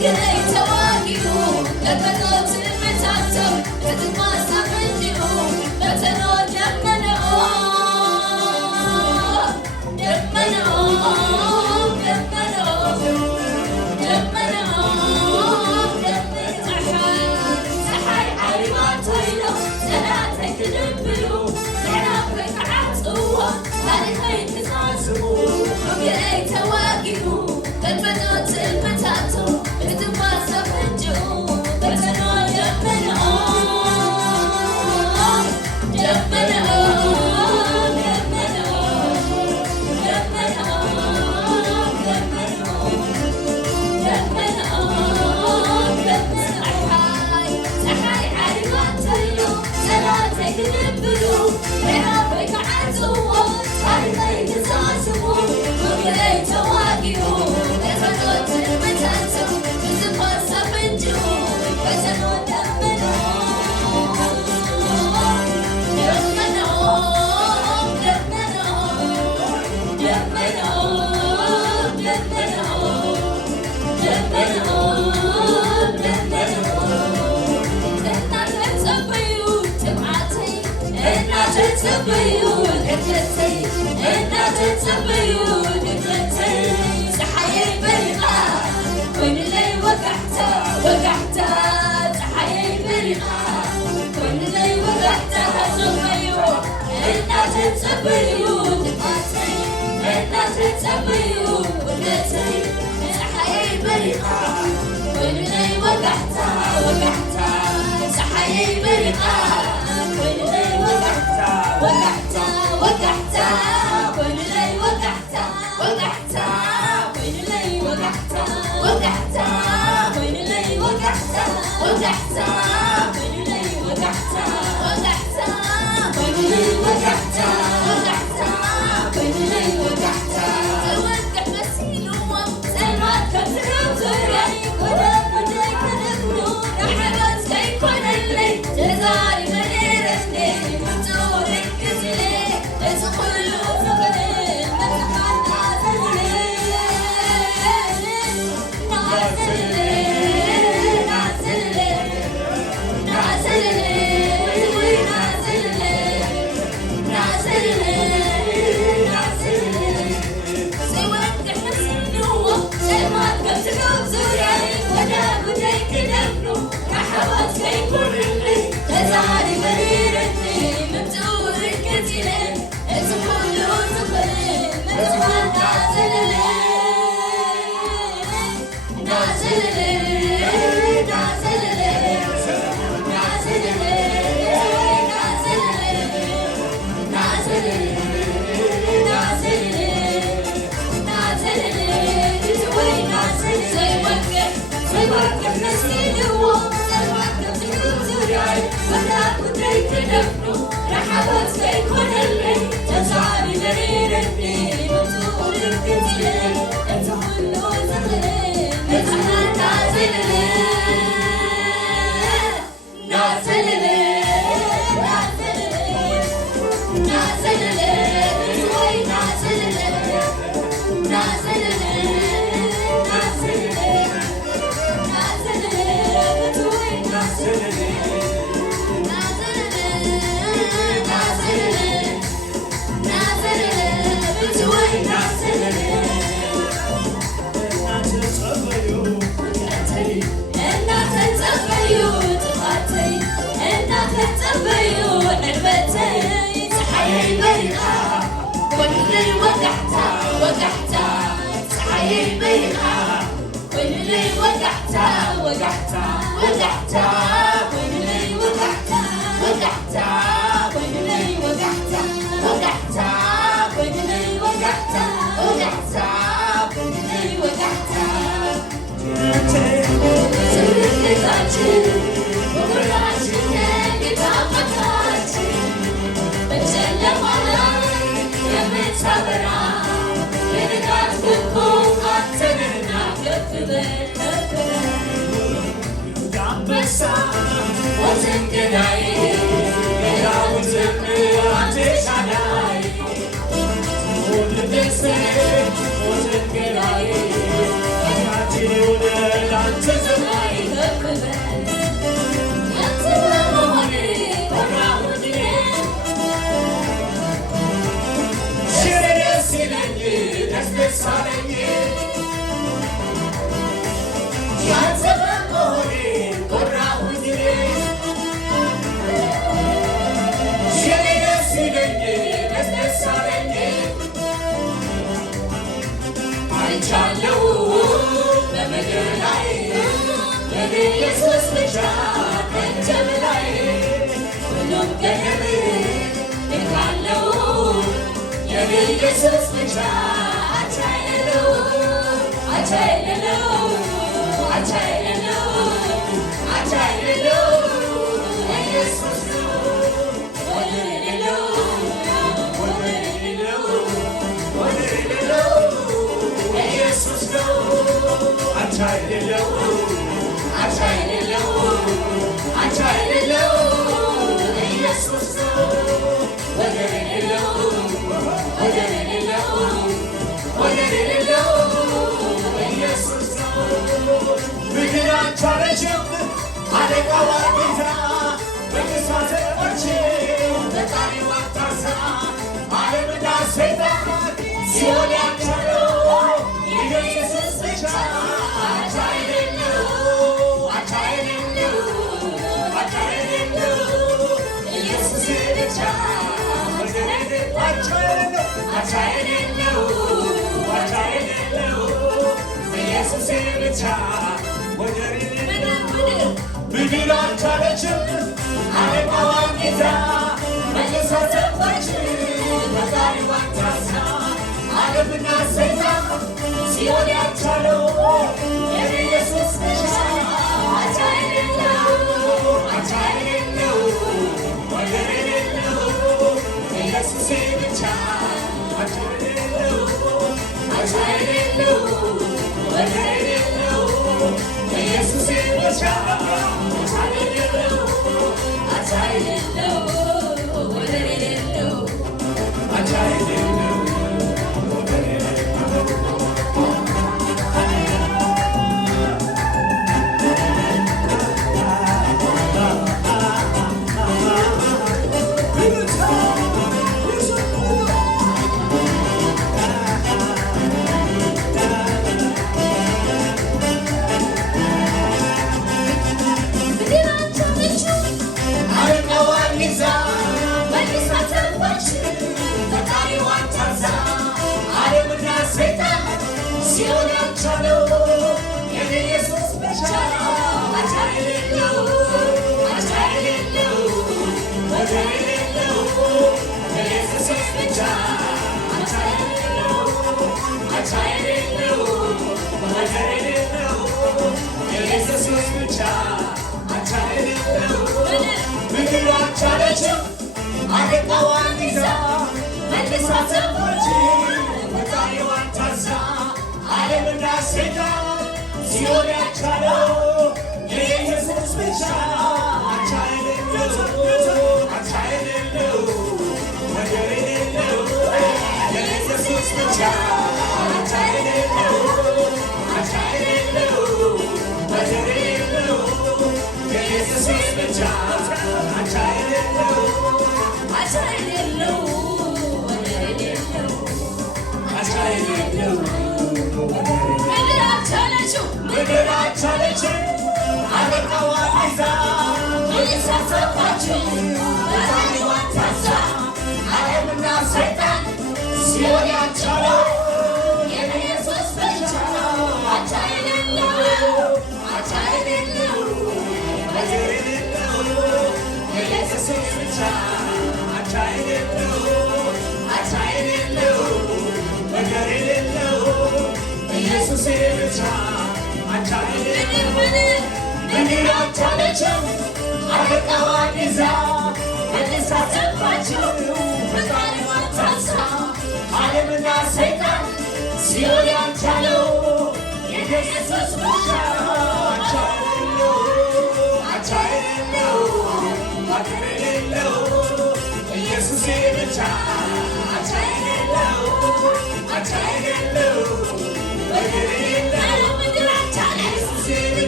Say, I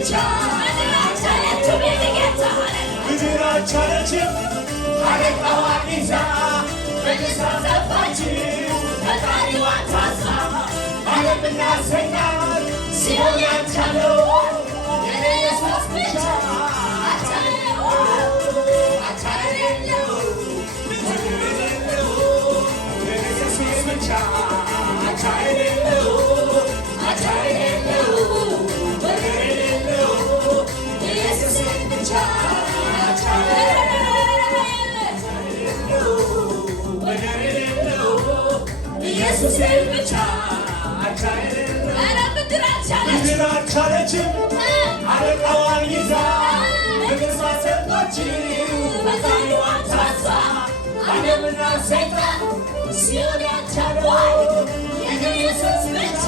አልቻለችም አለቃዋን ይዛ በደስታ ዘፋችው ፈጣሪዋን ታዛ ዓለምና ሰይጣን ሲሆን ያልቻለው የኢየሱስ ብቻ ምድር አልቻለችም አለቃዋን ይዛ በግርማ ሰጠችው ፈጣሪዋን ታዛ ዓለምና ሰይጣን ሲሆን ያልቻለው የኢየሱስ ብቻ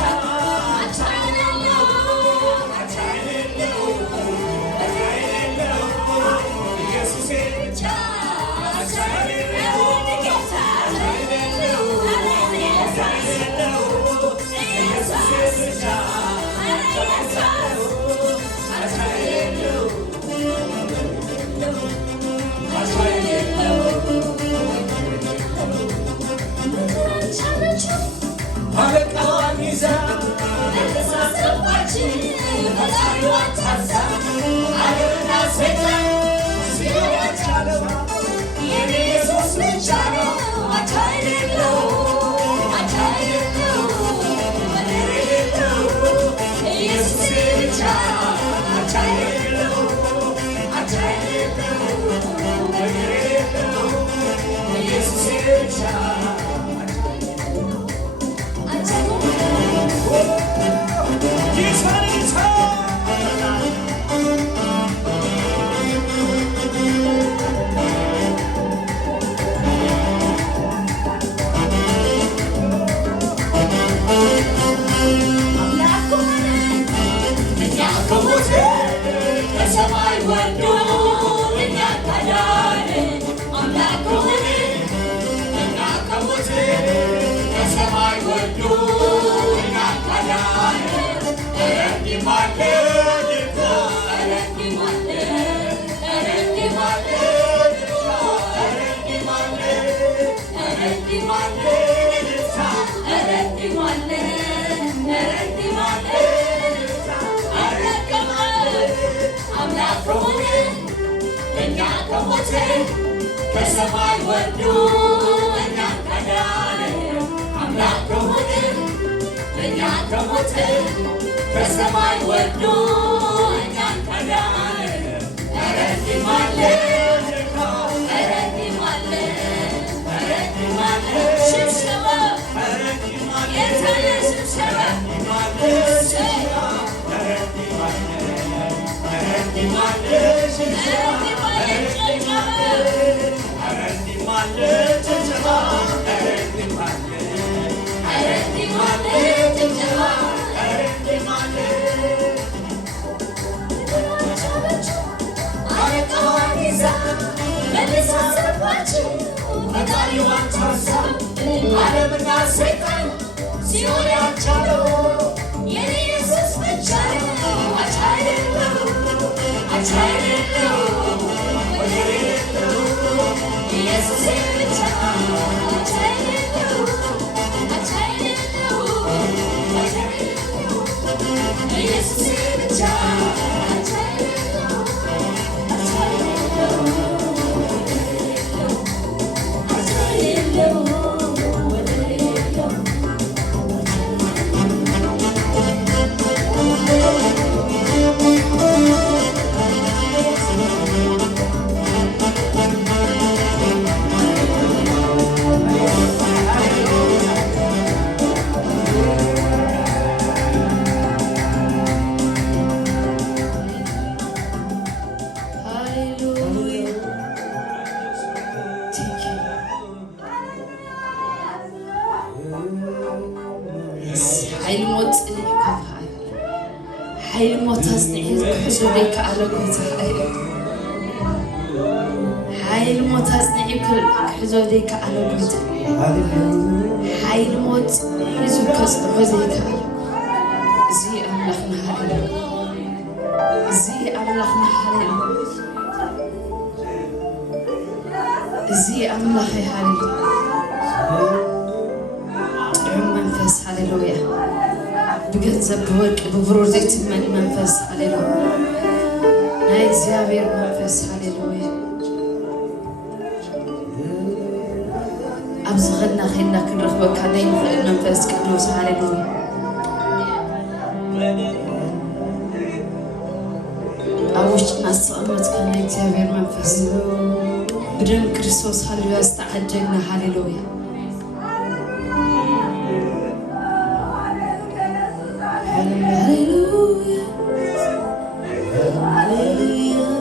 አለቃዋን ይዛ ተሳሰባች ፈጣሪዋን ታዛ ዓለምና ሰይጣን ሲሆን ያልቻለው የኢየሱስ ብቻ ነው። አቻ የሌለው ወደር የሌለው ኢየሱስ ብቻ አቻ የሌለው ወደር የሌለው ኢየሱስ ብቻ ከሰማይ ወርዶ እኛን ካዳነ አምላክ ሆነ እኛ ከሞት ከሰማይ ወርዶ እኛን ካዳነ ኧረ እንዲህ አለ ጌታ ኧረ እንዲህ አለ ኧረ እንዲህ አለ ጌታ ኧረ እንዲህ አለ ኧረ እንዲህ አለ ጌታ ኧረ እንዲህ አለ ኧረ እንዲህ አለ አምላክ ሆነ እኛ ከሞት ከሰማይ ወርዶ እኛን ካዳነ አምላክ ሆነ እኛ ከሞት ከሰማይ ወርዶ እኛን ካዳነ ኧረ እንዲህ አለ ኧረ እንዲህ አለ ኧረ እንዲህ አለ ሽብሸባ የታለ ሽብሸባ ፈጣሪዋን ታዛ ዓለምና ሰይጣን ሲሆን ያልቻለው የኢየሱስ ብቻ ነው። አቻ የሌለው ወደር የሌለው ኢየሱስ ብቻ አቻ የሌለው ኢየሱስ ብቻ አቻ የሌለው ወደር የሌለው حيل موت هزنعي كحزوليك على كوتاي حيل موت هزنعي كحزوليك على كوتاي حيل موت حزو كحزوليك زي أملخنا حالي زي أملخنا حالي زي أملاخي هاليلويا طعم منفس هاليلويا بجنزب بورق ببرور زيت من منفس هاليلويا ناي زيابير منفس هاليلويا أبزغنا خينا كنرخبك علينا منفس كنوس هاليلويا أوش ناس أمرت كان زيابير منفس بدون كريستوس هاليلويا استعجلنا هاليلويا هاليلويا هاليلويا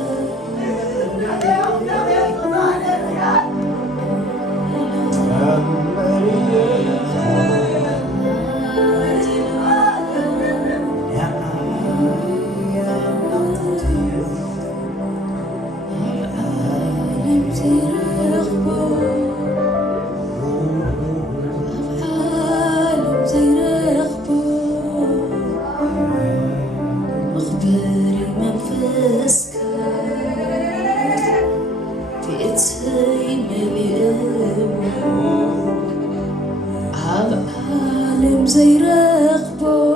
زي رغبو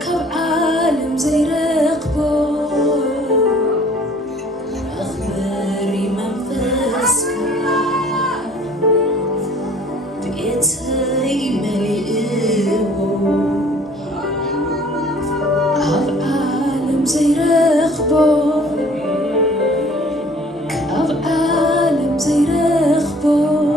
كم عالم زي رغبو أخباري منفسك بقيتي مليئو عالم زي رغبو كم عالم زي رغبو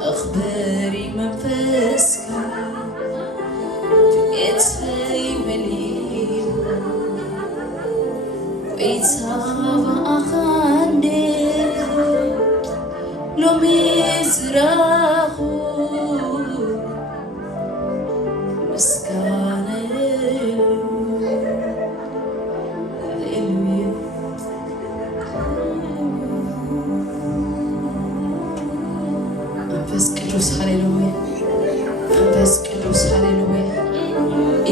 أخباري منفسك بقيتي مليء ويتابع أخاندي لو مزراخو مسكانة منفس قدوس هاليلويا منفس قدوس هاليلويا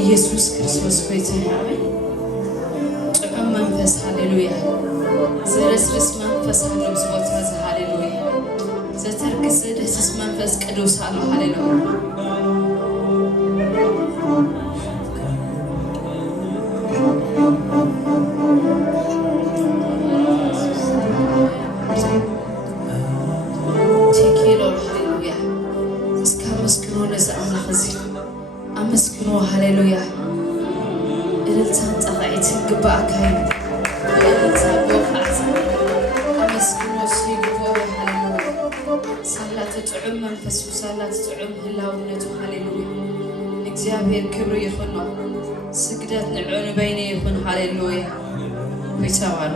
ኢየሱስ ክርስቶስ ጌታ ሆይ ጥዑም መንፈስ ሃሌሉያ ዘረስርስ መንፈስ ሃለው ዝቦታ ሃሌሉያ ዘተርክስ ደስስ መንፈስ ቅዱስ ሃለው ሃሌሉያ أمسكنوا هاليلويا إلتان تقعيت قباك هاي إلتان بوقعت أمسكنوا سيقفوا هاليلويا صلاة تعم منفس وصلاة تعم هلاونته هاليلويا እግዚአብሔር ክብሩ ይሁን ስግደት ንዑን በይኔ ይሁን ሃሌሉያ ይተዋሉ